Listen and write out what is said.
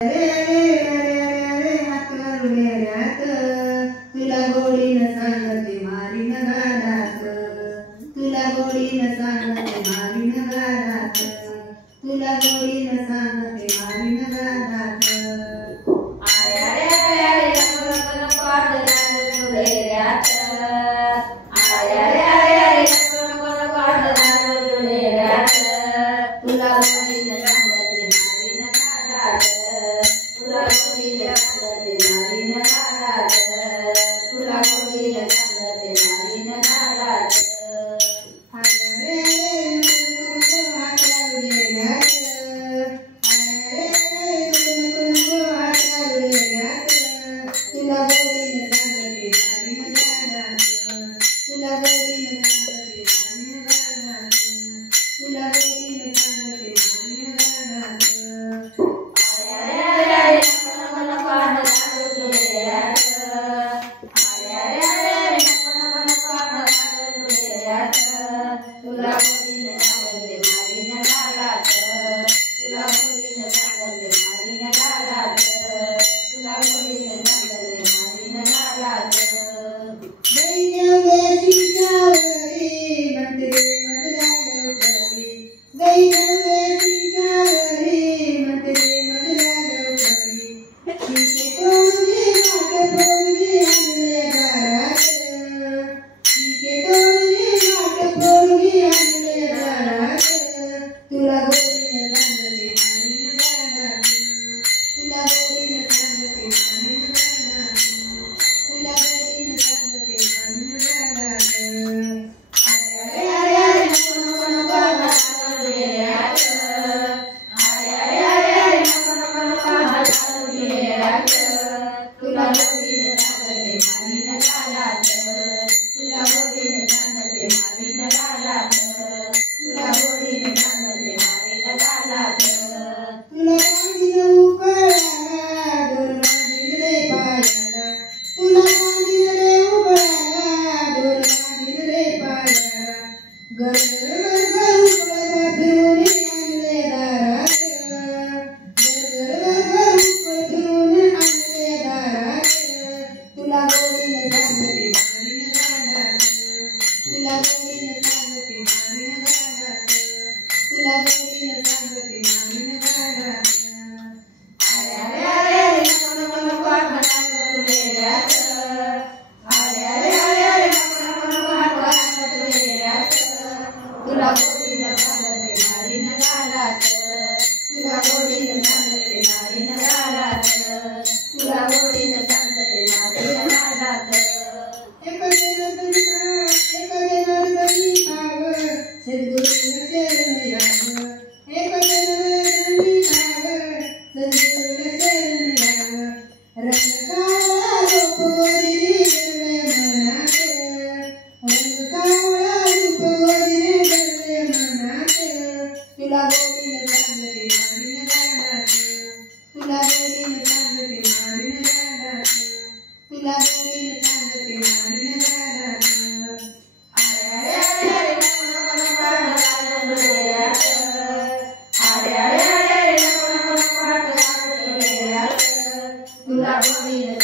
तुला गोडीनं सांगते मारीन गालात, तुला गोडीनं सांगते मारीन गालात, तुला गोडीनं सांगते मारीन गालात. अरे अरे अरे अरे नको नको आड लागलं तुळेऱ्यात, अरे अरे अरे अरे नको नको आड लागलं तुळेऱ्यात, तुला गोडीनं सांगते मारीन गालात, तुला गोडीनं सांगते मारीन गालात, तुला गोडीनं सांगते मारीन गालात. अरे अरे नको नको हात लावलेल्यात, अरे नको नको हात लावलेल्यात, तुला गोडीनं सांगते मारीन गालात, तुला गोडीनं सांगते मारीन गालात, तुला गोडीनं सांगते मारीन गालात. अरे अरे अरे नको नको हात लावलेल्यात, अरे अरे अरे नको नको हात लावलेल्यात, तुला गोडीनं सांगते मारीन गालात, तुला गोडीनं सांगते मारीन गालात, तुला गोडीनं सांगते मारीन गालात. गैया वेशीच्या वरी म्हणते मधला लवकरी, गैया वेशीच्या वरी म्हणते मधला लवकरी, तिचे तोंडे माठ पोरगी आणले दारात, तिचे तोंडे माठ पोरगी आणले दारात, तुला गोडीनं सांगते मारीन गालात, तुला गोडीनं सांगते मारीन गालात, तुला गोडीनं सांगते मारीन गालात. अरे अरे अरे नको नको नको हात लावलेल्यात, अरे अरे अरे अरे नको नको हात लावलेल्यात, तुला गोडीनं सांगते मारीन गालात, तुला गोडीनं सांगते मारीन गालात, तुला गोडीनं सांगते मारीन गालात. तुला बांधील उकळाला दोर बांधील रे पायाला, तुला बांधील रे उकळाला दोर बांधील रे पायाला, घर घर घर उकळता फिरून आणले दारात, घर घर उकळ फिरून आणले दारात, तुला गोडीनं सांगते मारीन गालात, तुला गोडीनं सांगते मारीन गालात, तुला गोडीनं सांगते मारीन गालात. अरे अरे अरे नको नको नको हात लावलेल्यात, अरे अरे अरे अरे नको नको हात लावलेल्यात, तुला गोडीनं सांगते मारीन गालात, तुला गोडीनं सांगते मारीन गालात, तुला गोडीनं सांगते मारीन गालात. एक जनार्दनी भाव सद्गुरूला शरण यावं, एक जनार्दनी भाव सद्गुरूला शरण यावं, रंग सावळा रूपवरी गरले मनात, रंग सावळा रूपवरी गरले मनात, तुला गोडीनं सांगते मारीन गालात, तुला गोडीनं सांगते मारीन गालात, तुला गोडीनं सांगते मारीन गालात. अरे अरे अरे नको नको नको हात लावलेल्यात, अरे अरे अरे नको नको नको हात लावलेल्यात, तुला गोडीनं